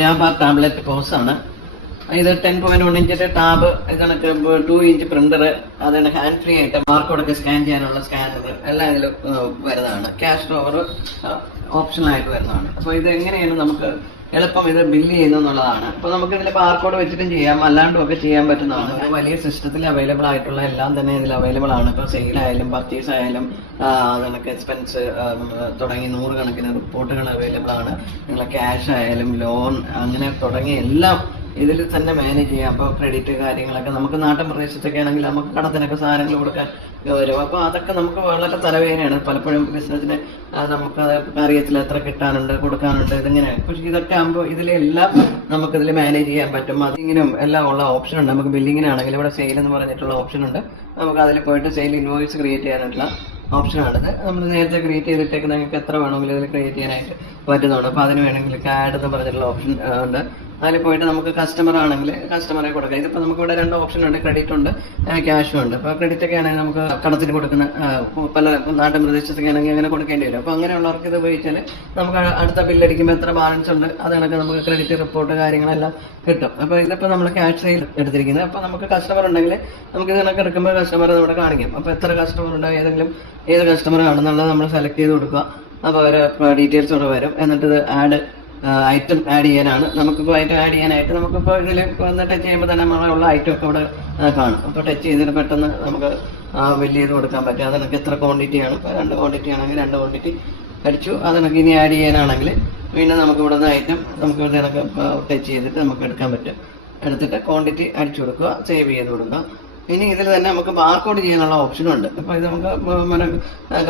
Vyapar tablet course ആണ്. ഇത് 10.1 ഇഞ്ചിന്റെ tab, ഇതാണ് 2 ഇഞ്ച് പ്രിന്റർ, അതാണ് ഹാൻഡ് ഫ്രീ ആയിട്ട് ബാർകോഡൊക്കെ സ്കാൻ ചെയ്യാനുള്ള സ്കാനർ എല്ലാം ഇതിൽ വരുന്നതാണ്. ക്യാഷ് ഡ്രോവർ ഓപ്ഷനായിട്ട് വരുന്നതാണ്. അപ്പോൾ ഇത് എങ്ങനെയാണ് നമുക്ക് എളുപ്പം ഇത് ബില്ല് ചെയ്യുന്നതാണ്. അപ്പോൾ നമുക്ക് ഇതിൽ ബാർകോഡ് വെച്ചിട്ടും ചെയ്യാം, അല്ലാണ്ടും ഒക്കെ ചെയ്യാൻ പറ്റുന്നതാണ്. വലിയ സിസ്റ്റത്തിൽ അവൈലബിൾ ആയിട്ടുള്ള എല്ലാം തന്നെ ഇതിൽ അവൈലബിൾ ആണ്. ഇപ്പോൾ സെയിലായാലും പർച്ചേസ് ആയാലും അതിനൊക്കെ എക്സ്പെൻസ് തുടങ്ങി 100 കണക്കിന് റിപ്പോർട്ടുകൾ അവൈലബിൾ ആണ്. നിങ്ങളെ ക്യാഷ് ആയാലും ലോൺ അങ്ങനെ തുടങ്ങി എല്ലാം ഇതിൽ തന്നെ മാനേജ് ചെയ്യാം. അപ്പോൾ ക്രെഡിറ്റ് കാര്യങ്ങളൊക്കെ നമുക്ക് നാട്ടിൻ പ്രദേശത്തൊക്കെ ആണെങ്കിൽ നമുക്ക് കടത്തിനൊക്കെ സാധനങ്ങൾ കൊടുക്കാൻ വരും. അപ്പോൾ അതൊക്കെ നമുക്ക് വളരെ തലവേദനയാണ്. പലപ്പോഴും ബിസിനസ്സിന് നമുക്ക് അറിയത്തില്ല എത്ര കിട്ടാനുണ്ട് കൊടുക്കാനുണ്ട് ഇതിങ്ങനെയാണ്. പക്ഷെ ഇതൊക്കെ ആകുമ്പോൾ ഇതിലെല്ലാം നമുക്കിതിൽ മാനേജ് ചെയ്യാൻ പറ്റും. അതിങ്ങനും എല്ലാം ഉള്ള ഓപ്ഷൻ ഉണ്ട്. നമുക്ക് ബില്ലിങ്ങിനാണെങ്കിൽ ഇവിടെ സെയിൽ എന്ന് പറഞ്ഞിട്ടുള്ള ഓപ്ഷൻ ഉണ്ട്. നമുക്ക് അതിൽ പോയിട്ട് സെയിൽ ഇൻവോയ്സ് ക്രിയേറ്റ് ചെയ്യാനായിട്ടുള്ള ഓപ്ഷനാണിത്. നമ്മൾ നേരത്തെ ക്രിയേറ്റ് ചെയ്തിട്ടേക്ക് നിങ്ങൾക്ക് എത്ര വേണമെങ്കിലും ഇതിൽ ക്രിയേറ്റ് ചെയ്യാനായിട്ട് പറ്റുന്നുണ്ട്. അപ്പോൾ അതിന് വേണമെങ്കിൽ ആഡ് എന്ന് പറഞ്ഞിട്ടുള്ള ഓപ്ഷൻ ഉണ്ട്. അതിൽ പോയിട്ട് നമുക്ക് കസ്റ്റമർ ആണെങ്കിൽ കസ്റ്റമറെ കൊടുക്കാം. ഇതിപ്പോൾ നമുക്ക് ഇവിടെ 2 ഓപ്ഷൻ ഉണ്ട്, ക്രെഡിറ്റ് ഉണ്ട്, ക്യാഷും ഉണ്ട്. അപ്പോൾ ക്രെഡിറ്റ് ഒക്കെ ആണെങ്കിൽ നമുക്ക് കടത്തിന് കൊടുക്കുന്ന പല നാട്ടിൻ പ്രദേശത്തൊക്കെ ആണെങ്കിൽ അങ്ങനെ കൊടുക്കേണ്ടി വരും. അപ്പോൾ അങ്ങനെയുള്ളവർക്ക് ഇത് ഉപയോഗിച്ചാൽ നമുക്ക് അടുത്ത ബില്ലടിക്കുമ്പോൾ എത്ര ബാലൻസ് ഉണ്ട് അത് കണക്ക് നമുക്ക് ക്രെഡിറ്റ് റിപ്പോർട്ട് കാര്യങ്ങളെല്ലാം കിട്ടും. അപ്പോൾ ഇതിപ്പോൾ നമ്മൾ ക്യാഷ് സെയിൽ എടുത്തിരിക്കുന്നത്. അപ്പോൾ നമുക്ക് കസ്റ്റമർ ഉണ്ടെങ്കിൽ നമുക്ക് ഇത് കണക്ക് എടുക്കുമ്പോൾ കസ്റ്റമർ നമ്മുടെ കാണിക്കും. അപ്പോൾ എത്ര കസ്റ്റമർ ഉണ്ട്, ഏത് കസ്റ്റമർ ആണെന്നുള്ളത് നമ്മൾ സെലക്ട് ചെയ്ത് കൊടുക്കുക. അപ്പോൾ അവർ ഡീറ്റെയിൽസ് കൂടെ വരും. എന്നിട്ട് ഇത് ഐറ്റം ആഡ് ചെയ്യാനാണ്. നമുക്കിപ്പോൾ ഐറ്റം ആഡ് ചെയ്യാനായിട്ട് നമുക്കിപ്പോൾ ഇതിൽ വന്ന് ടച്ച് ചെയ്യുമ്പോൾ തന്നെ നമ്മളുള്ള ഐറ്റം ഒക്കെ ഇവിടെ കാണും. അപ്പോൾ ടച്ച് ചെയ്തിട്ട് പെട്ടെന്ന് നമുക്ക് ബില്ല് ചെയ്ത് കൊടുക്കാൻ പറ്റും. അതിനൊക്കെ എത്ര ക്വാണ്ടിറ്റിയാണ്, ഇപ്പോൾ 2 ക്വാണ്ടിറ്റി ആണെങ്കിൽ 2 ക്വാണ്ടിറ്റി അടിച്ചു. അതിനൊക്കെ ഇനി ആഡ് ചെയ്യാനാണെങ്കിൽ പിന്നെ നമുക്ക് ഇവിടെ നിന്ന് ഐറ്റം നമുക്ക് ഇതിനൊക്കെ ടച്ച് ചെയ്തിട്ട് നമുക്ക് എടുക്കാൻ പറ്റും. എടുത്തിട്ട് ക്വാണ്ടിറ്റി അടിച്ചു കൊടുക്കുക, സേവ് ചെയ്ത് കൊടുക്കുക. ഇനി ഇതിൽ തന്നെ നമുക്ക് ബാർകോഡ് ചെയ്യാനുള്ള ഓപ്ഷനും ഉണ്ട്. അപ്പോൾ ഇത് നമുക്ക്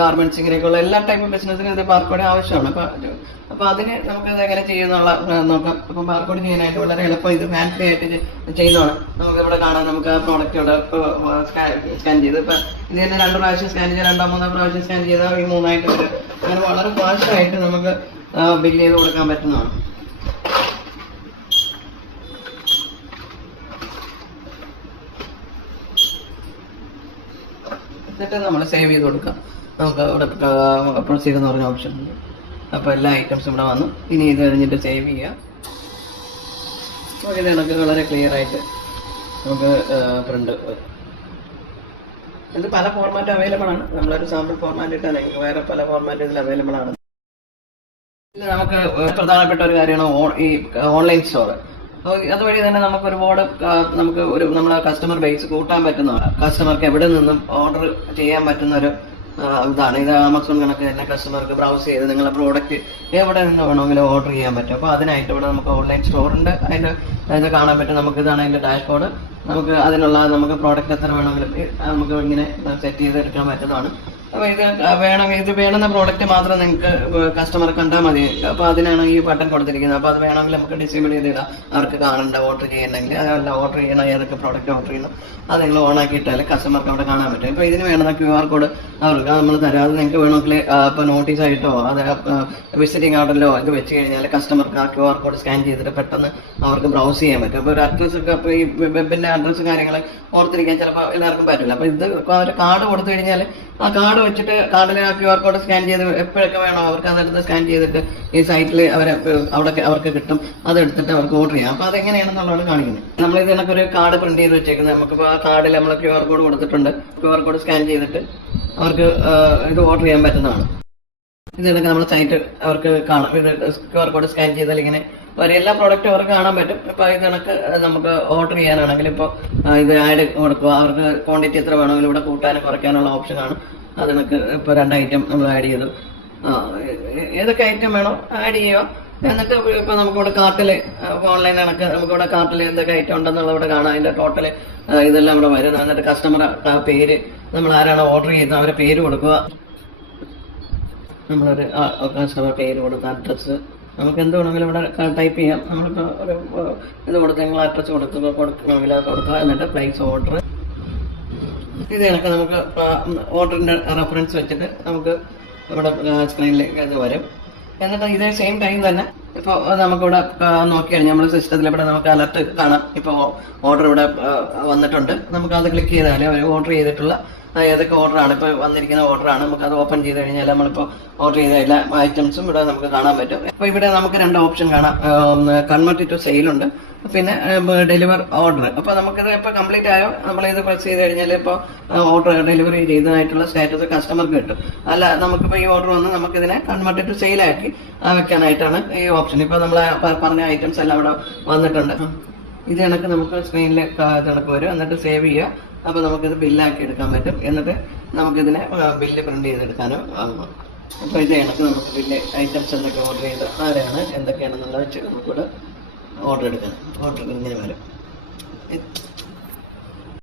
ഗാർമെന്റ്സ് ഇങ്ങനെയൊക്കെയുള്ള എല്ലാ ടൈപ്പ് ബിസിനസ്സിനും ഇത് ബാർകോഡ് ആവശ്യമാണ്. അപ്പോൾ അതിന് നമുക്കിത് എങ്ങനെ ചെയ്യുന്നുള്ള നോക്കാം. അപ്പോൾ ബാർകോഡ് ചെയ്യാനായിട്ട് വളരെ എളുപ്പം ഇത് ഹാൻഡ് ഫ്രീ ആയിട്ട് ചെയ്യുന്നതാണ്. നമുക്ക് ഇവിടെ കാണാം. നമുക്ക് ആ പ്രോഡക്റ്റ് ഇവിടെ സ്കാൻ ചെയ്ത് ഇപ്പം ഇത് തന്നെ 2 പ്രാവശ്യം സ്കാൻ ചെയ്ത് 2-3 പ്രാവശ്യം സ്കാൻ ചെയ്താൽ ഈ 3ആയിട്ട് വരും. അങ്ങനെ വളരെ ഫാസ്റ്റായിട്ട് നമുക്ക് ബില്ല് ചെയ്ത് കൊടുക്കാൻ പറ്റുന്നതാണ്. എന്നിട്ട് നമ്മൾ സേവ് ചെയ്ത് കൊടുക്കാം. നമുക്ക് ഇവിടെ പ്രൊസീഡ് എന്ന് പറഞ്ഞ ഓപ്ഷൻ ഉണ്ട്. അപ്പോൾ എല്ലാ ഐറ്റംസും ഇവിടെ വന്നു. ഇനി ഇത് കഴിഞ്ഞിട്ട് സേവ് ചെയ്യുക. ഇത് നമുക്ക് വളരെ ക്ലിയർ ആയിട്ട് നമുക്ക് പ്രിന്റ്. ഇത് പല ഫോർമാറ്റ് അവൈലബിൾ ആണ്. നമ്മളൊരു സാമ്പിൾ ഫോർമാറ്റ് ഇട്ടാണെങ്കിൽ വേറെ പല ഫോർമാറ്റ് ഇതിൽ അവൈലബിൾ ആണ്. നമുക്ക് പ്രധാനപ്പെട്ട ഒരു കാര്യമാണ് ഈ ഓൺലൈൻ സ്റ്റോർ. അതുവഴി തന്നെ നമുക്ക് ഒരുപാട് നമ്മളെ കസ്റ്റമർ ബേസ് കൂട്ടാൻ പറ്റുന്നതാണ്. കസ്റ്റമർക്ക് എവിടെ നിന്നും ഓർഡർ ചെയ്യാൻ പറ്റുന്ന ഒരു ഇതാണ്. ഇത് ആമസോൺ കണക്ക് തന്നെ കസ്റ്റമർക്ക് ബ്രൗസ് ചെയ്ത് നിങ്ങളുടെ പ്രോഡക്റ്റ് എവിടെ നിന്ന് വേണമെങ്കിലും ഓർഡർ ചെയ്യാൻ പറ്റും. അപ്പോൾ അതിനായിട്ട് ഇവിടെ നമുക്ക് ഓൺലൈൻ സ്റ്റോറുണ്ട്. അതിൻ്റെ ഇത് കാണാൻ പറ്റും. നമുക്ക് ഇതാണ് അതിൻ്റെ ഡാഷ്ബോർഡ്. നമുക്ക് അതിനുള്ള നമുക്ക് പ്രോഡക്റ്റ് എത്ര വേണമെങ്കിലും നമുക്ക് ഇങ്ങനെ സെറ്റ് ചെയ്തെടുക്കാൻ പറ്റുന്നതാണ്. അപ്പോൾ ഇത് വേണമെന്ന പ്രോഡക്റ്റ് മാത്രം നിങ്ങൾക്ക് കസ്റ്റമർ കണ്ടാൽ മതി. അപ്പോൾ അതിനാണ് ഈ ബട്ടൺ കൊടുത്തിരിക്കുന്നത്. അപ്പോൾ അത് വേണമെങ്കിൽ നമുക്ക് ഡിസേബിൾ ചെയ്തിടാം. അവർക്ക് കാണണ്ട ഓർഡർ ചെയ്യണമെങ്കിൽ അതല്ല ഓർഡർ ചെയ്യണം, ഏതൊക്കെ പ്രോഡക്റ്റ് ഓർഡർ ചെയ്യണം അത് നിങ്ങൾ ഓണാക്കി ഇട്ടാൽ കസ്റ്റമർക്ക് അവിടെ കാണാൻ പറ്റും. ഇപ്പോൾ ഇതിന് വേണമെന്ന QR കോഡ് അവർക്ക് നമ്മൾ തരാം. അത് നിങ്ങൾക്ക് വേണമെങ്കിൽ ഇപ്പോൾ നോട്ടീസ് ആയിട്ടോ അത് വിസിറ്റിംഗ് ഓർഡറിലോ ഇത് വെച്ച് കഴിഞ്ഞാൽ കസ്റ്റമർക്ക് ആ QR കോഡ് സ്കാൻ ചെയ്തിട്ട് പെട്ടെന്ന് അവർക്ക് ബ്രൗസ് ചെയ്യാൻ പറ്റും. അപ്പോൾ ഒരു അഡ്രസ്സൊക്കെ ഇപ്പോൾ ഈ വെബിൻ്റെ അഡ്രസ്സ് കാര്യങ്ങൾ ഓർത്തിരിക്കാൻ ചിലപ്പോൾ എല്ലാവർക്കും പറ്റില്ല. അപ്പോൾ ഇത് ഒരു കാർഡ് കൊടുത്തു കഴിഞ്ഞാൽ ആ കാർഡ് വെച്ചിട്ട് കാർഡിലെ ആ QR കോഡ് സ്കാൻ ചെയ്ത് എപ്പോഴൊക്കെ വേണോ അവർക്ക് അതെടുത്ത് സ്കാൻ ചെയ്തിട്ട് ഈ സൈറ്റിൽ അവർക്ക് കിട്ടും. അതെടുത്തിട്ട് അവർക്ക് ഓർഡർ ചെയ്യാം. അപ്പോൾ അതെങ്ങനെയാണെന്നുള്ളതാണ് കാണിക്കുന്നത്. നമ്മൾ ഇതിനൊക്കെ ഒരു കാർഡ് പ്രിന്റ് ചെയ്ത് വെച്ചേക്കുന്നത്. നമുക്കിപ്പോൾ ആ കാർഡിൽ നമ്മൾ QR കോഡ് കൊടുത്തിട്ടുണ്ട്. QR കോഡ് സ്കാൻ ചെയ്തിട്ട് അവർക്ക് ഇത് ഓർഡർ ചെയ്യാൻ പറ്റുന്നതാണ്. ഇതിനൊക്കെ നമ്മൾ സൈറ്റ് അവർക്ക് കാണാം. ഇത് QR കോഡ് സ്കാൻ ചെയ്താൽ ഇങ്ങനെ എല്ലാ പ്രോഡക്റ്റും അവർക്ക് കാണാൻ പറ്റും. ഇപ്പോൾ ഇത് കണക്ക് നമുക്ക് ഓർഡർ ചെയ്യാനാണെങ്കിൽ ഇപ്പോൾ ഇത് ആഡ് കൊടുക്കുക. അവർക്ക് ക്വാണ്ടിറ്റി എത്ര വേണമെങ്കിലും ഇവിടെ കൂട്ടാനും കുറയ്ക്കാനുള്ള ഓപ്ഷനാണ്. അത് നമുക്ക് ഇപ്പോൾ 2 ഐറ്റം നമ്മൾ ആഡ് ചെയ്തു. ഏതൊക്കെ ഐറ്റം വേണോ ആഡ് ചെയ്യുക. എന്നിട്ട് ഇപ്പോൾ നമുക്കിവിടെ കാർട്ടിൽ ഓൺലൈൻ കണക്ക് നമുക്കിവിടെ കാർട്ടിൽ എന്തൊക്കെ ഐറ്റം ഉണ്ടെന്നുള്ള ഇവിടെ കാണാം. അതിൻ്റെ ടോട്ടൽ ഇതെല്ലാം ഇവിടെ വരും. എന്നിട്ട് കസ്റ്റമർ പേര് നമ്മൾ ആരാണോ ഓർഡർ ചെയ്യുന്നത് അവരെ പേര് കൊടുക്കുക. നമ്മളൊരു കസ്റ്റമർ പേര് കൊടുത്ത അഡ്രസ്സ് നമുക്ക് എന്ത് വേണമെങ്കിലും ഇവിടെ ടൈപ്പ് ചെയ്യാം. നമ്മളിപ്പോൾ ഒരു ഇത് കൊടുത്ത് നിങ്ങൾ അഡ്രസ്സ് കൊടുക്കണമെങ്കിൽ അത് കൊടുക്കുക. എന്നിട്ട് പ്ലേസ് ഓർഡർ. ഇത് കണക്ക് നമുക്ക് ഓർഡറിൻ്റെ റെഫറൻസ് വെച്ചിട്ട് നമുക്ക് ഇവിടെ സ്ക്രീനിലേക്ക് ഇത് വരും. എന്നിട്ട് ഇതേ സെയിം ടൈം തന്നെ ഇപ്പോൾ നമുക്കിവിടെ നോക്കിക്കഴിഞ്ഞാൽ നമ്മൾ സിസ്റ്റത്തിൽ ഇവിടെ നമുക്ക് അലർട്ട് കാണാം. ഇപ്പോൾ ഓർഡർ ഇവിടെ വന്നിട്ടുണ്ട്. നമുക്കത് ക്ലിക്ക് ചെയ്താൽ അവർ ഓർഡർ ചെയ്തിട്ടുള്ള ഏതൊക്കെ ഓർഡറാണ് ഇപ്പോൾ വന്നിരിക്കുന്ന ഓർഡറാണ്. നമുക്ക് അത് ഓപ്പൺ ചെയ്ത് കഴിഞ്ഞാൽ നമ്മളിപ്പോൾ ഓർഡർ ചെയ്ത എല്ലാ ഐറ്റംസും ഇവിടെ നമുക്ക് കാണാൻ പറ്റും. അപ്പോൾ ഇവിടെ നമുക്ക് 2 ഓപ്ഷൻ കാണാം. കൺവേർട്ട് ടു സെയിലുണ്ട്, പിന്നെ ഡെലിവർ ഓർഡർ. അപ്പോൾ നമുക്കിത് ഇപ്പോൾ കംപ്ലീറ്റ് ആയോ നമ്മളിത് പ്രസ് ചെയ്ത് കഴിഞ്ഞാൽ ഇപ്പോൾ ഓർഡർ ഡെലിവറി ചെയ്തതായിട്ടുള്ള സ്റ്റാറ്റസ് കസ്റ്റമർക്ക് കിട്ടും. അല്ല നമുക്കിപ്പോൾ ഈ ഓർഡർ വന്ന് നമുക്കിതിനെ കൺവേർട്ട് ടു സെയിലാക്കി വെക്കാനായിട്ടാണ് ഈ ഓപ്ഷൻ. ഇപ്പോൾ നമ്മൾ പറഞ്ഞ ഐറ്റംസ് എല്ലാം അവിടെ വന്നിട്ടുണ്ട്. ഇത് കണക്ക് നമുക്ക് സ്ക്രീനിൽ കണക്ക് വരും. എന്നിട്ട് സേവ് ചെയ്യുക. അപ്പോൾ നമുക്കിത് ബില്ലാക്കി എടുക്കാൻ പറ്റും. എന്നിട്ട് നമുക്കിതിനെ ബില്ല് പ്രിന്റ് ചെയ്തെടുക്കാനും ആകും. അപ്പോൾ ഇത് കണക്ക് നമുക്ക് ബില്ല് ഐറ്റംസ് എന്തൊക്കെ ഓർഡർ ചെയ്ത് ആരെയാണ് എന്തൊക്കെയാണെന്നുള്ളത് വെച്ച് നമുക്കിവിടെ ഓർഡർ എടുക്കണം. ഓർഡർ ഇങ്ങനെ വരും.